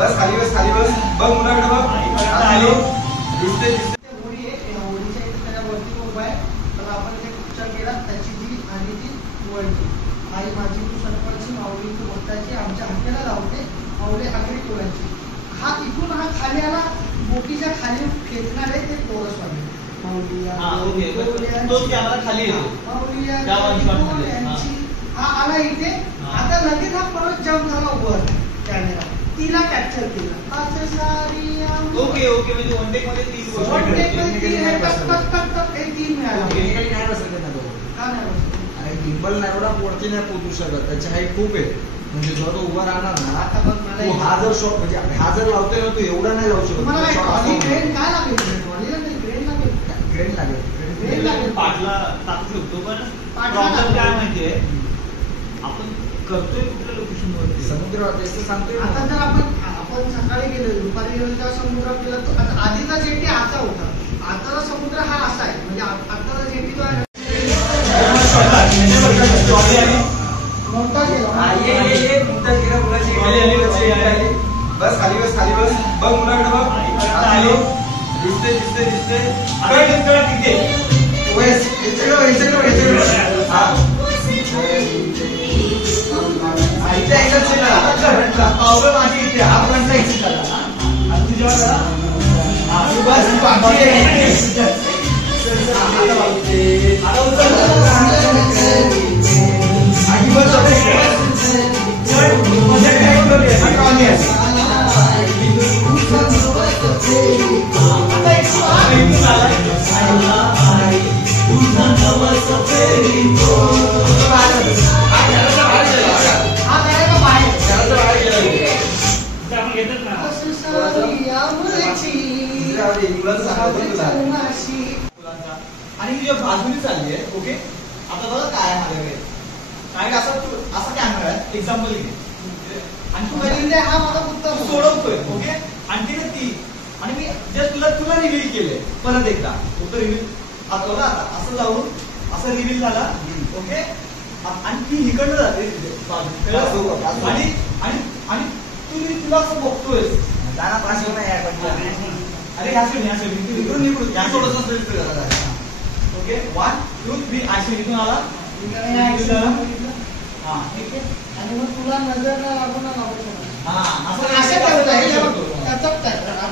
बस खाली बस खाली बस बघ मुलाकडे बघ खाली दिसते दिसते होळी आहे होळीच्या इथे त्याच्या वरती उभा आहे तर आपण ते उपचार केला त्याची जी आणि ती वळली आई माझी तू सरपंची माऊली तू भक्ताची आमच्या हाकेला लावते माऊली आखरी तोडायची हा इथून हा खाली आला बोटीच्या खाली खेचणार आहे ते कोरस वाले हा आला इथे आता लगेच हा परत जम्प झाला वर कॅमेरा तिला कॅप्चर केला असं सारी ओके ओके म्हणजे वन टेक मध्ये 3 गोष्टी वन टेक मध्ये 3 मिळाला नाही बसत ना तो का नाही बसत अरे गिम्बल नाही एवढा वरती नाही पोहोचू शकत त्याची हाईट खूप आहे म्हणजे जेव्हा तो उभा राहणार ना आता बघ मला तू हा जर शॉट म्हणजे हा जर लावतोय ना तू एवढा नाही लावू शकत मला shot ग्रेन काय लागेल ग्रेन लागेल ग्रेन लागेल ग्रेन लागेल पाठला टाकू शकतो पण पाठला प्रॉब्लेम टाकू. काय माहितीये आपण करतोय कुठल्या लोकेशन वरती समुद्र तेच सांगतोय आता जर आपण सकाळी गेलो दुपारी गेलो तेव्हा समुद्रात गेलो तर आता आधीचा जेटी असा होता आताचा समुद्र हा असा आहे म्हणजे आताचा जेटी जो आहे मोठा गेला बस खाली बस बघ मुलाकडे बघ खाली दिसते दिसते दिसते तिथे आणि जी बाजूने चालली आहे ओके आता बघा काय माझ्याकडे काय असा कॅमेरा आहे एक्झाम्पल घे आणि तू हा माझा उत्तर सोडवतोय ओके आणखी ती आणि मी जस्ट तुला रिव्हील केलंय परत एकदा फक्त रिव्हील आता बघा आता असं जाऊन असं रिव्हील झाला ओके आणि ती इकडनं जाते आणि आणि आणि तुला असं बघतोय जाना पास होना यार अरे ह्या साईड इकडून निघून या थोडंसं ओके 1 2 3 अशी इथून आला हा ठीक आहे आणि मग तुला नजर लागून हा असं करता